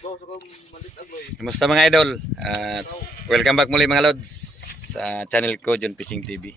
Kamusta mga idol? Welcome back muli mga lods sa channel ko, John Fishing TV.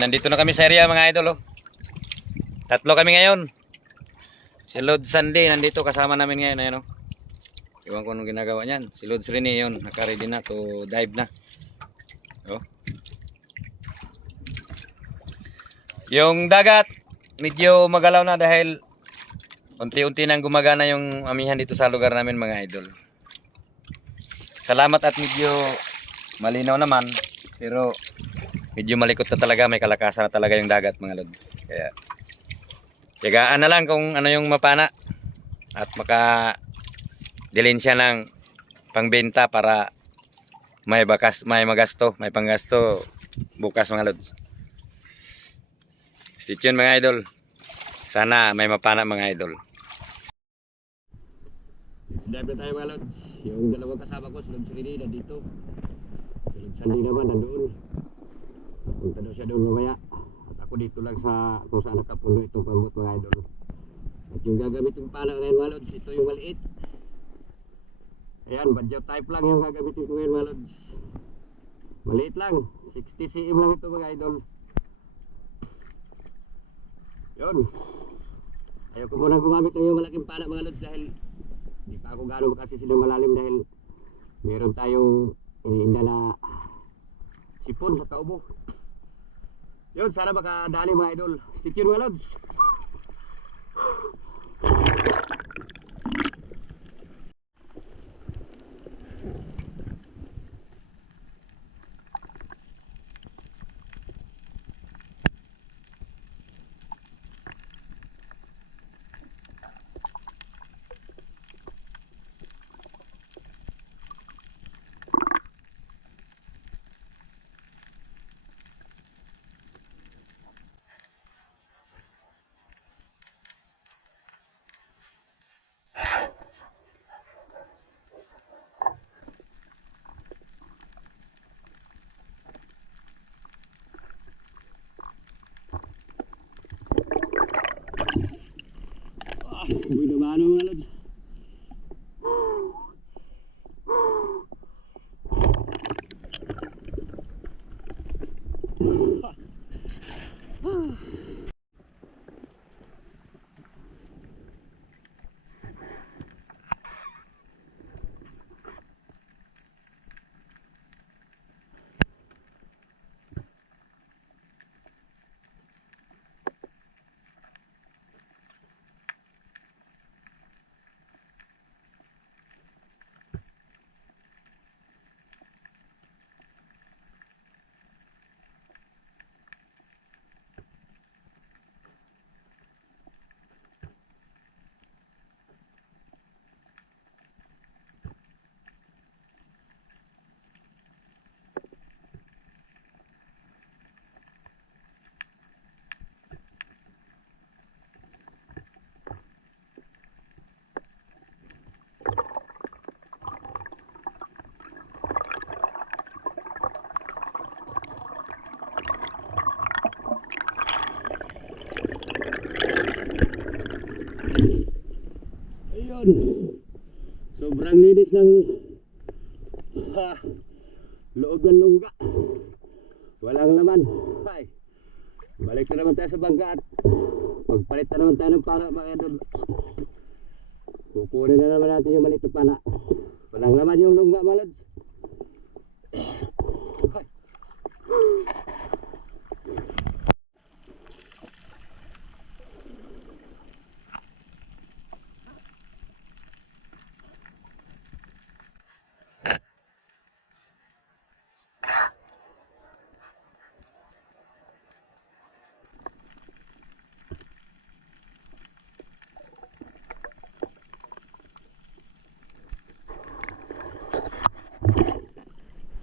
Nandito na kami sa area mga idol. Tatlo kami ngayon. Si Lods Sunday nandito kasama namin ngayon. Ayan, iwan ko anong ginagawa niyan. Si Lods Rene yun, naka-ready na to dive na. Yung dagat medyo magalaw na dahil unti-unti nang gumagana yung amihan dito sa lugar namin mga idol. Salamat at medyo malinaw naman, pero medyo malikot na talaga, may kalakasan na talaga yung dagat mga lods. Kaya tiyagaan na lang kung ano yung mapana at makadilin siya ng pangbenta para may magasto, may panggasto bukas mga lods. Stay tuned mga idol. Sana may mapana mga idol. Dive na tayo mga lods. Yung dalawang kasama ko, si Lods Rene nandito. Si Lods Sunday naman nandoon. Punta daw siya doon mamaya. At ako dito lang sa kung saan nakapuno itong pamut mga idol. At yung gagamitin pala ngayon mga lods, ito yung maliit. Ayan, budget type lang yung gagamitin ko ngayon mga lods. Maliit lang, 60 cm lang ito mga idol. Yun. Ayaw ko muna gumamit ng yung malaking pala mga lods dahil hindi pa ako gano'n makasisilong malalim dahil meron tayong iniinda na sipon sa kaubo. Yun, sana makadali mga idol. Stay tuned mga lods. Uy, namano mga lods. Sobrang linis ng loob ng lungga. Walang laman. Ay, balik na naman tayo sa bangka at magpalit na naman tayo ng para mga idol. Kukunin na naman natin yung maliit na pana. Walang laman yung lungga mga lods.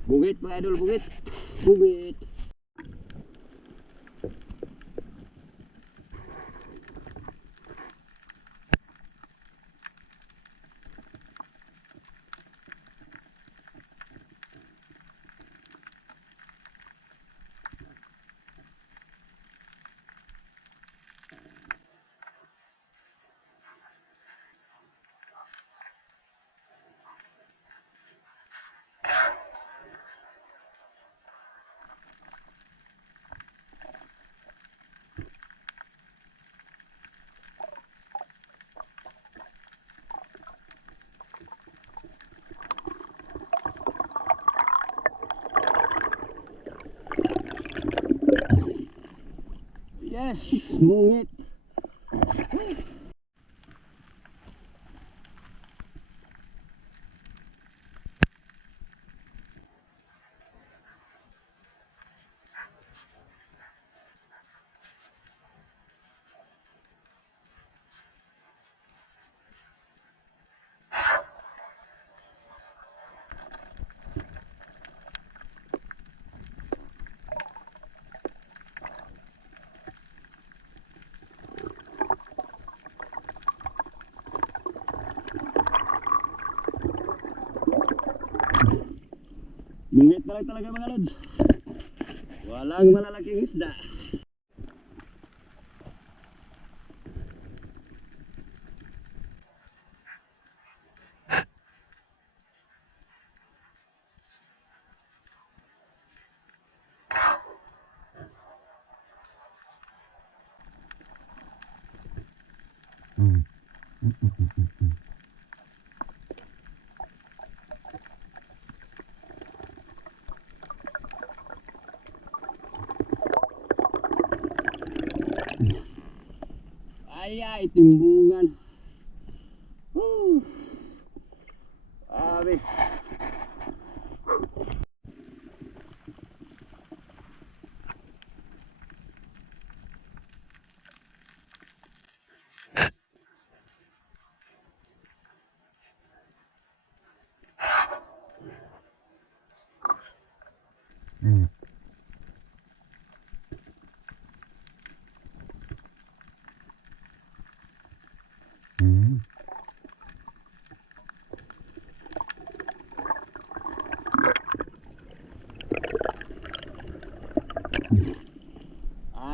Bugit mga idol, bugit. Bugit. Yes, mungit. Mungit na lang talaga mga lods. Walang malalaking isda. Ay, timbungan. Abi.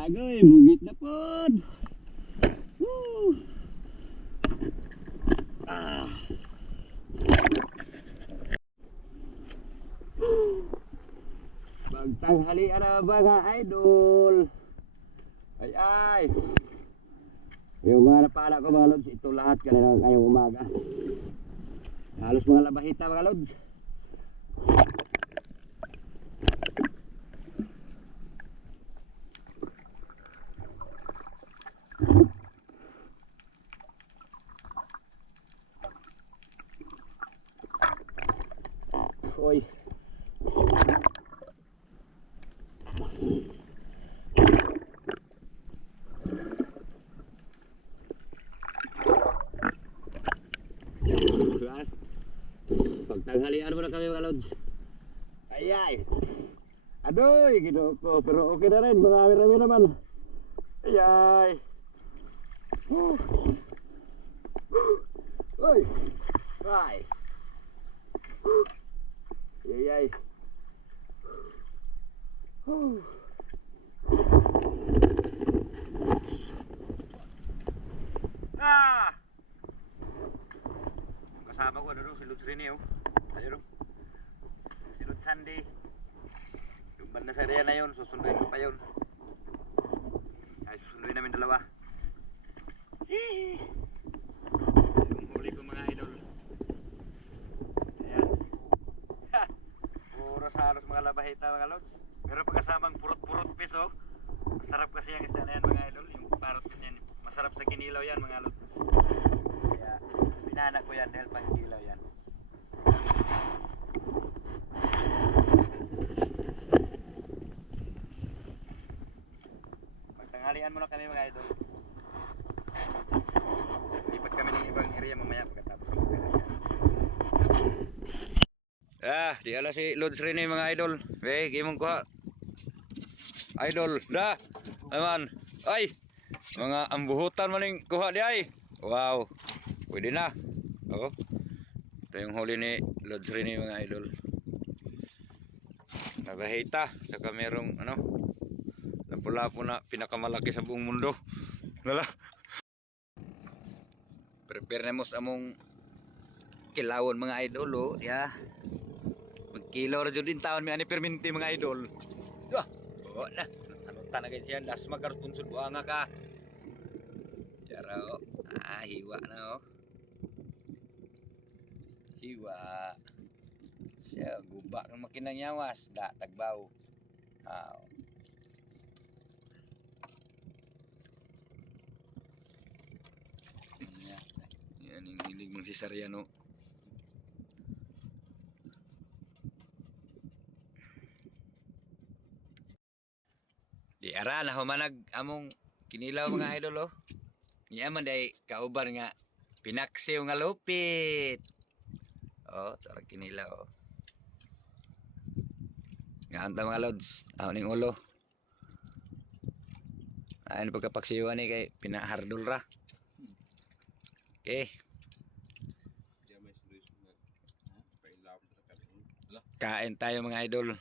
Agoy, bugit na pod. Woo! Ah. Pagtanghalian na mga idol. Ay. Yung mga napala ko mga lods, ito lahat kanina ngayong umaga. Halos mga labahita mga lods. Oy. Pagtanghalian mo na kami mga lods. Ay. Adoy, ginoo ko. Pero okay na rin, marami-rami naman. Ay. Oy. Ay. Ay. Ah! Kasama ko ano si Lutz Rene oh. Ayun oh. Si Lutz Sandy. Yung banda sa area na yun, susunduin ko pa yun. Ay, susunduin namin dalawa. Yung huli ko mga idol. Ayan. Ha! Puro halos mga labahita mga lods. Meron pa kasamang purot-purot fish oh. Masarap kasi yung isda na yan mga idol. Yung parrot fish na yan. Masarap sa kinilaw yan mga lods. Kaya binanak ko yan dahil pang kilaw yan. Magtanghalian muna kami mga idol. Lipat kami ng ibang area mamaya pagkatapos ng magtanghalian. Di ala si Lods Rene mga idol. Gimong ko ha. Idol, naman. Ay, mga ambuhutan maning kuha di ay. Wow, pwede na. Oh, ito yung huli ni Lods Rene mga idol. Nabahita, saka merong ano, lapu-lapu na pinakamalaki sa buong mundo. Wala. Prepare na mo sa among kilawon mga idol oh, ya. Magkilaw ra jud din taon mi ani perminti mga idol. Na. Ano tanagay siya das magkarsponsor buanga ka. Jaro. Hiwa na oh. Hiwa. Siya guba ng makinang yawas da tagbaw. Hilig mong si Sariano. Di ara na humanag among kinilaw mga idol oh. Niya man day kauban nga pinaksiw nga lupit. Oh, tara kinilaw. Oh. Nga anta mga lods, ning ulo. Ano pagkapaksiwan ni kay pinahardol ra. Okay. Kain tayo mga idol.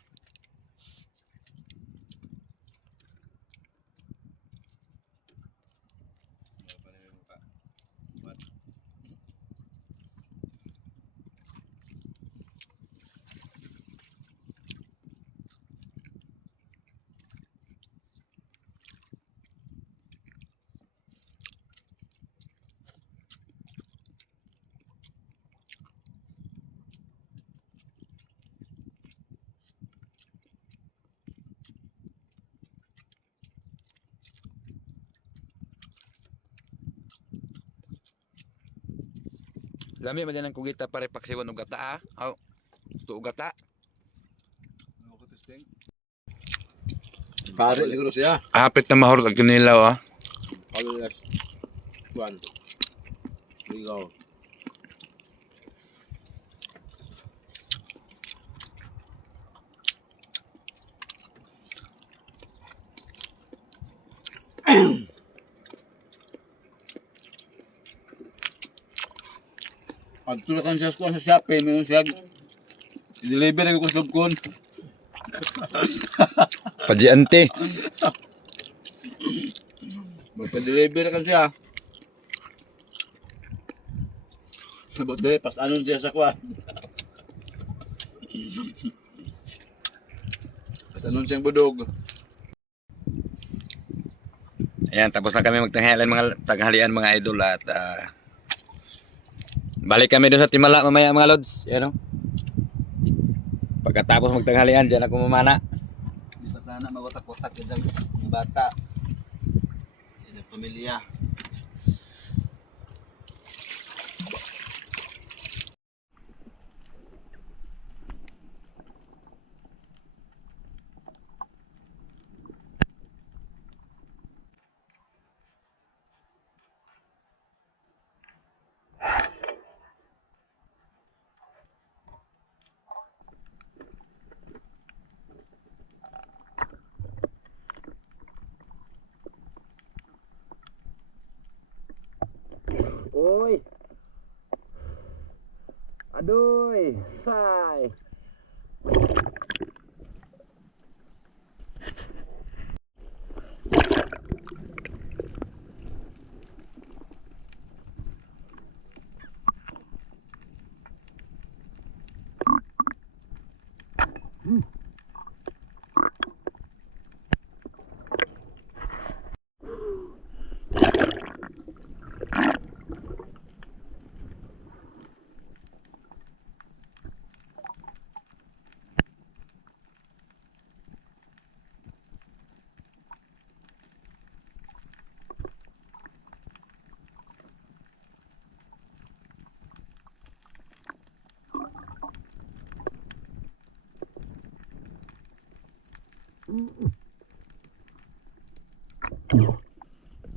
Lami man din ang kugita pare paksiwan og gata ah. Aw. Gusto og gata. Pare siguro siya. Apit na mahurot ang kinilaw ah. Alas. Kuan. Ligaw. Pagtulakan siya sa Shopee, mayroon siya i-deliver ko sa subkon. Pajiante. Magpa-deliver kan siya. Sabot dali, pas anon siya sa kuwan. Pas anon siyang budog. Ayan, tapos na kami magtanghalian mga idol at balik kami doon sa Timala mamaya mga lods. Yan o. Pagkatapos magtanghalian, dyan ako mamana. Di ba na mawatak-watak yung bata. Yung pamilya. Uy. Aduy. Hai.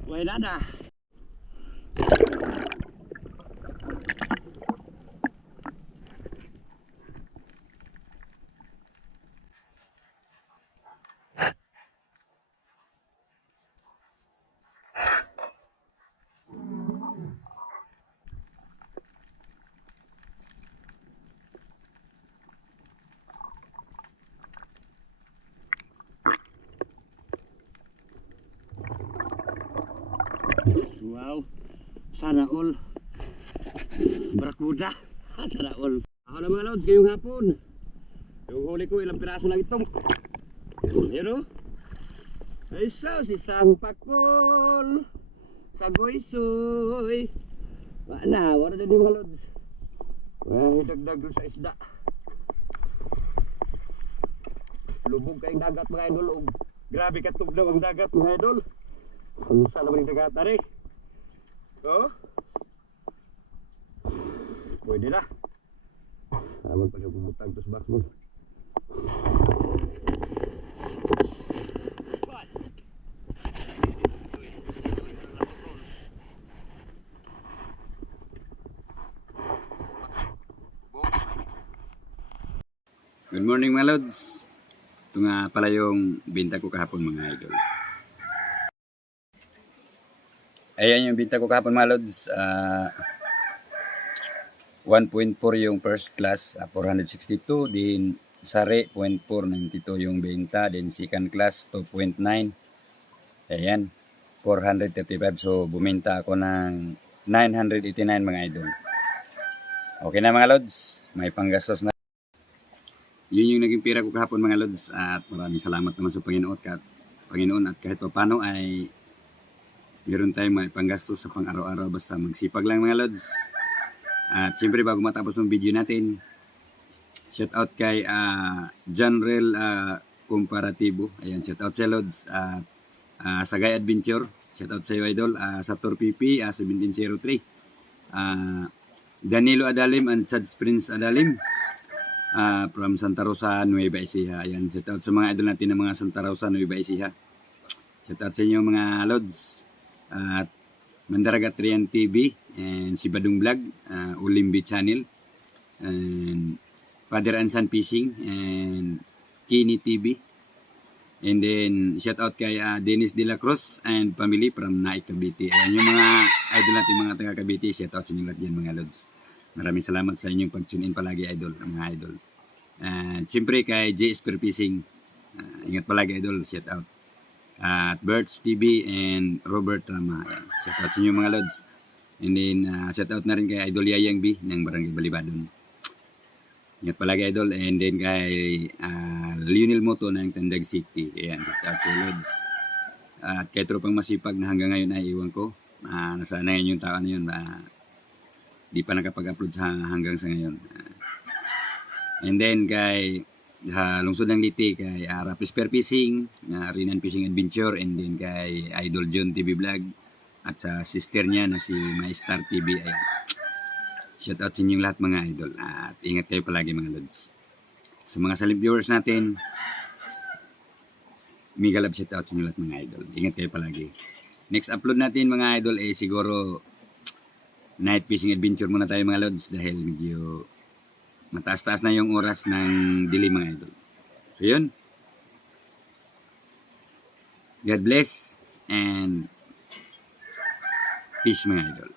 Wala na. Wow, sana all. Barakuda, sana all. Ako na mga lods, ngayong hapon. Yung huli ko, ilang piraso lang itong. Yan o. Ay sus, isang pakol. Sagoy-soy. Wala dyan yung mga lods. Ay, dagdag doon sa isda. Lubog kayong dagat mga idol. Grabe katugnaw ang dagat mga idol. Ang sa naman yung dagat tari. Oh. Pwede na. Awan pa yung bumutang to sa box mo. Good morning mga lods. Ito nga pala yung binta ko kahapon mga idol. Ayan yung binta ko kahapon mga lods. 1.4 yung first class, 462. Din sari, 0.492 yung benta. Din second class, 2.9. Ayan, 435. So buminta ako ng 989 mga idol. Okay na mga lods. May panggastos na. Yun yung naging pira ko kahapon mga lods at maraming salamat naman sa Panginoon at kahit pa paano ay meron tayong may panggastos sa pang-araw-araw basta magsipag lang mga lods. At siyempre bago matapos ng video natin, shout out kay Janrel Comparativo. Ayan, shout out sa lods at Sagay Adventure. Shout out sa iyo idol, Sator PP 1703. Danilo Adalim and Chads Prince Adalim. From Santa Rosa, Nueva Ecija. Ayan, shout out sa mga idol natin ng mga Santa Rosa, Nueva Ecija. Shout out sa inyo mga lods. At Mandaragat Rian TV and si Badung Vlog, Ulimbi Channel, and Father and Son Fishing and Kini TV. And then shout out kay Dennis De La Cruz and family from Naik Cavite. Ayan yung mga idol natin mga taga Cavite. Shout out sa inyo lahat dyan mga lods. Maraming salamat sa inyong pag-tune in palagi idol, mga idol. And siyempre kay J. Spear Fishing, ingat palagi idol, shout out. At Birds TV and Robert Rama, shout out sa inyo mga lods. And then shout out na rin kay Idol Yayang B ng Barangay Balibadon. Ingat palagi idol. And then kay Lionel Moto ng Tandag City. Ayan, shout out sa lods. At kay tropang masipag na hanggang ngayon ay iwan ko. Nasa na yung tao na yun. Di pa nakapag-upload hanggang sa ngayon. And then kay Lungsod ng Liti, kay Rapis Spear Fishing, Rinan Fishing Adventure, and then kay Idol John TV Vlog, at sa sister niya na si MyStar TV. Ayan. Shout out sa inyong lahat mga idol. At ingat kayo palagi mga lods. Sa mga silent viewers natin, mega love shout out sa inyong lahat mga idol. Ingat kayo palagi. Next upload natin mga idol ay siguro night fishing adventure muna tayo mga lods dahil medyo mataas-taas na yung oras ng dilim mga idol. So yun. God bless and peace mga idol.